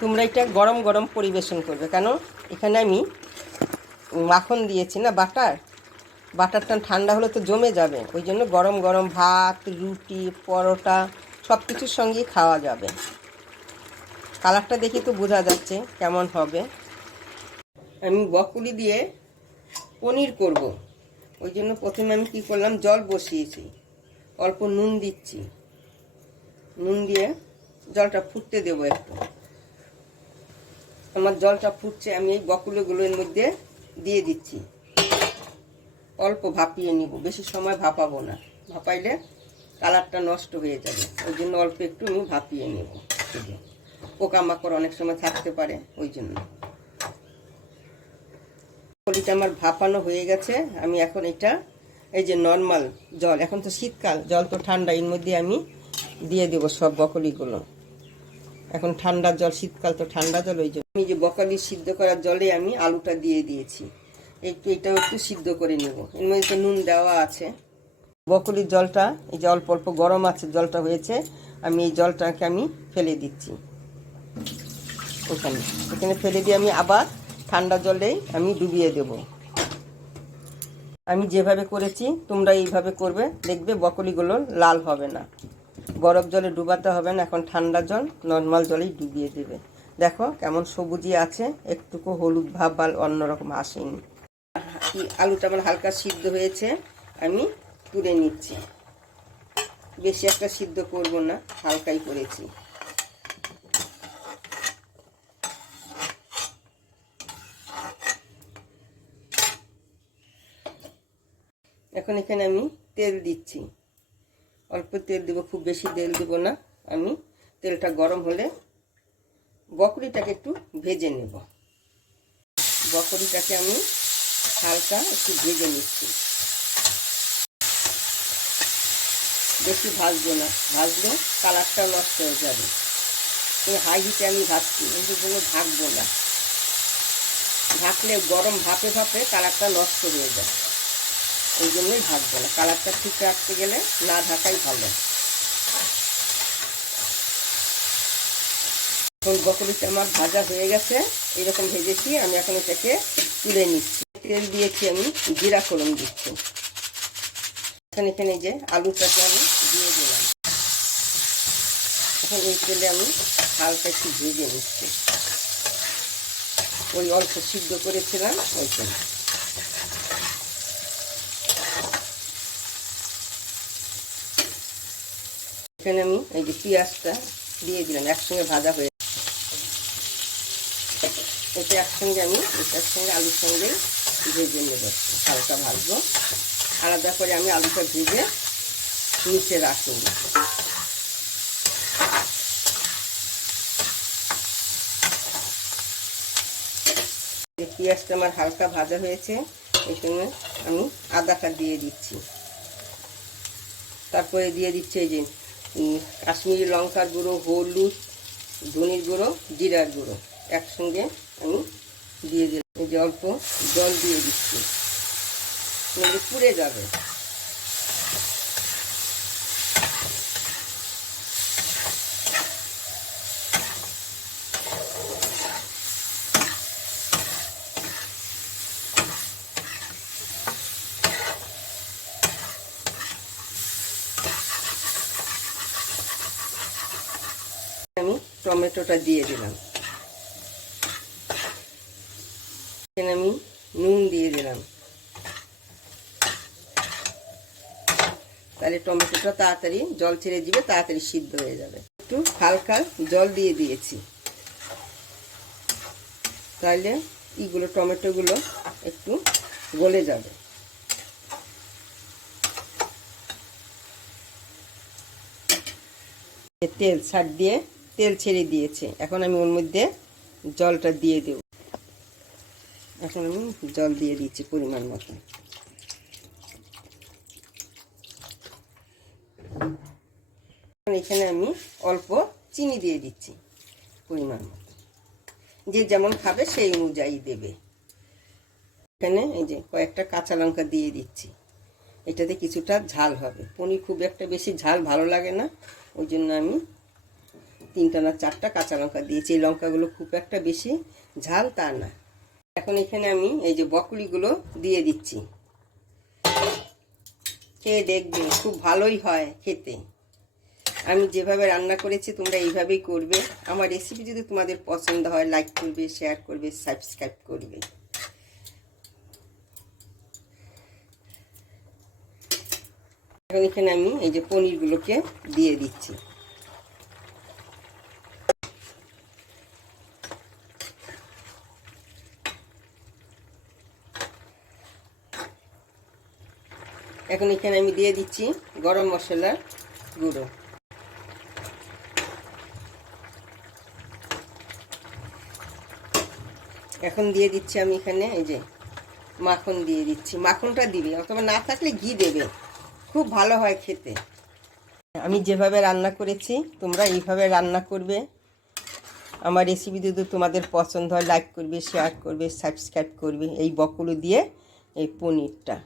তোমরা এটা গরম গরম পরিবেশন করবে, কেন এখানে আমি মাখন দিয়েছি না, বাটারটা ঠান্ডা হলে তো জমে যাবে, ওই জন্য গরম গরম ভাত, রুটি, পরোটা সব কিছুর সঙ্গেই খাওয়া যাবে। কালারটা দেখি তো বোঝা যাচ্ছে কেমন হবে। আমি বকুলি দিয়ে পনির করব, ওই জন্য প্রথমে আমি কী করলাম, জল বসিয়েছি, অল্প নুন দিচ্ছি, নুন দিয়ে জলটা ফুটতে দেবো একটু। আমার জলটা ফুটছে, আমি এই বকুলিগুলো এর মধ্যে দিয়ে দিচ্ছি, অল্প ভাপিয়ে নিব, বেশি সময় ভাপাবো না, ভাপাইলে কালারটা নষ্ট হয়ে যাবে, ওই জন্য অল্প একটু আমি ভাপিয়ে নেব, পোকামাকড় অনেক সময় থাকতে পারে ওই জন্য। বকুলিটা আমার ভাপানো হয়ে গেছে, আমি এখন এটা এই যে নর্মাল জল, এখন তো শীতকাল, জল তো ঠান্ডা, এর মধ্যে আমি দিয়ে দেবো সব বকুলিগুলো। এখন ঠান্ডা জল, শীতকাল তো ঠান্ডা জল, ওই জন্য আমি যে বকুলি সিদ্ধ করার জলে আমি আলুটা দিয়ে দিয়েছি, এটাও একটু সিদ্ধ করে নেব, এর মধ্যে তো নুন দেওয়া আছে। বকুলির জলটা এই যে অল্প অল্প গরম আছে, জলটা হয়েছে, আমি এই জলটাকে আমি ফেলে দিচ্ছি এখানে ফেলে দিয়ে আমি আবার ঠান্ডা জলেই আমি ডুবিয়ে দেব। আমি যেভাবে করেছি তোমরা এইভাবে করবে, দেখবে বকুলিগুলো লাল হবে না, বরফ জলে ডুবাতে হবে না, এখন ঠান্ডা জল নর্মাল জলেই ডুবিয়ে দেবে। দেখো কেমন সবুজই আছে, একটুকু হলুদ ভাব বা অন্যরকম আসেনি। আলুটা আমার হালকা সিদ্ধ হয়েছে, আমি তুলে নিচ্ছি, বেশি একটা সিদ্ধ করব না, হালকাই করেছি। এখন এখানে আমি তেল দিচ্ছি, অল্প তেল দেবো, খুব বেশি তেল দেব না। আমি তেলটা গরম হলে বকুলিটাকে একটু ভেজে নেব, বকুলিটাকে আমি হালকা একটু ভেজে নিচ্ছি, বেশি ভাজবো না, ভাজলে কালারটা নষ্ট হয়ে যাবে। এই হাই হিটে আমি ভাজছি, কিন্তু কোনো ঢাকবো না, ঢাকলে গরম ভাপে ভাপে কালারটা নষ্ট হয়ে যায়, ওই জন্যই ঢাকবো না, কালারটা ঠিক রাখতে গেলে না ঢাকাই ভালো। এখন বকুলিটা আমার ভাজা হয়ে গেছে, এইরকম ভেজেছি আমি, এখন এটাকে তুলে নিচ্ছি। তেল দিয়েছি, আমি জিরা ফোড়ন দিচ্ছি, এখানে যে আলুটাকে আমি দিয়ে দিলাম, এখন এই তেলে আমি হালকা একটু ভেজে নিচ্ছি, ওই অল্প সিদ্ধ করেছিলাম ওই তেল। এখানে আমি এই যে পেঁয়াজটা দিয়ে দিলাম, একসঙ্গে ভাজা হয়ে, এটা একসঙ্গে আমি এটার সঙ্গে আলুর সঙ্গে ভেজে নেব, হালকা ভাজবো, আলাদা করে আমি আলুটা ভেজে নিচে রাখবো। পেঁয়াজটা আমার হালকা ভাজা হয়েছে, এই সঙ্গে আমি আদাটা দিয়ে দিচ্ছি, তারপরে দিয়ে দিচ্ছি এই যে কাশ্মীরি লঙ্কার গুঁড়ো, হলুদ, ধনের গুঁড়ো, জিরার গুঁড়ো একসঙ্গে আমি দিয়ে দিলাম, এই যে অল্প জল দিয়ে দিচ্ছি, নইলে পুড়ে যাবে। আমি টমেটোটা দিয়ে দিলাম, এখানে আমি নুন দিয়ে দিলাম, তাহলে টমেটোটা তাড়াতাড়ি জল ছেড়ে দিবে, তাড়াতাড়ি সিদ্ধ হয়ে যাবে। একটু হালকা জল দিয়ে দিয়েছি, তাহলে এইগুলো টমেটোগুলো একটু গলে যাবে। তেল ছাড় দিয়ে তেল ছেড়ে দিয়েছে, এখন আমি ওর মধ্যে জলটা দিয়ে দেব, এখন আমি জল দিয়ে দিচ্ছি পরিমাণ মতো। এখানে আমি অল্প চিনি দিয়ে দিচ্ছি পরিমাণ মতো, যে যেমন খাবে সেই অনুযায়ী দেবে। এখানে এই যে কয়েকটা কাঁচা লঙ্কা দিয়ে দিচ্ছি, এটাতে কিছুটা ঝাল হবে, পনির খুব একটা বেশি ঝাল ভালো লাগে না, ওই জন্য আমি 3টা না 4টা কাঁচা লঙ্কা দিয়েছি। এই লঙ্কাগুলো খুব একটা বেশি ঝাল তা না। এখন এখানে আমি এই যে বকুলিগুলো দিয়ে দিচ্ছি। খেয়ে দেখবে, খুব ভালোই হয় খেতে। আমি যেভাবে রান্না করেছি তোমরা এইভাবেই করবে। আমার রেসিপি যদি তোমাদের পছন্দ হয় লাইক করবে, শেয়ার করবে, সাবস্ক্রাইব করবে। এখন এখানে আমি এই যে পনিরগুলোকে দিয়ে দিচ্ছি। এখন এখানে আমি দিয়ে দিচ্ছি গরম মশলার গুঁড়ো। এখন দিয়ে দিচ্ছি আমি এখানে এই যে মাখন দিয়ে দিচ্ছি। মাখনটা দিবে, অথবা না থাকলে ঘি দেবে, খুব ভালো হয় খেতে। আমি যেভাবে রান্না করেছি তোমরা এইভাবে রান্না করবে। আমার রেসিপি যদি তোমাদের পছন্দ হয় লাইক করবে, শেয়ার করবে, সাবস্ক্রাইব করবে। এই বকুলি দিয়ে এই পনিরটা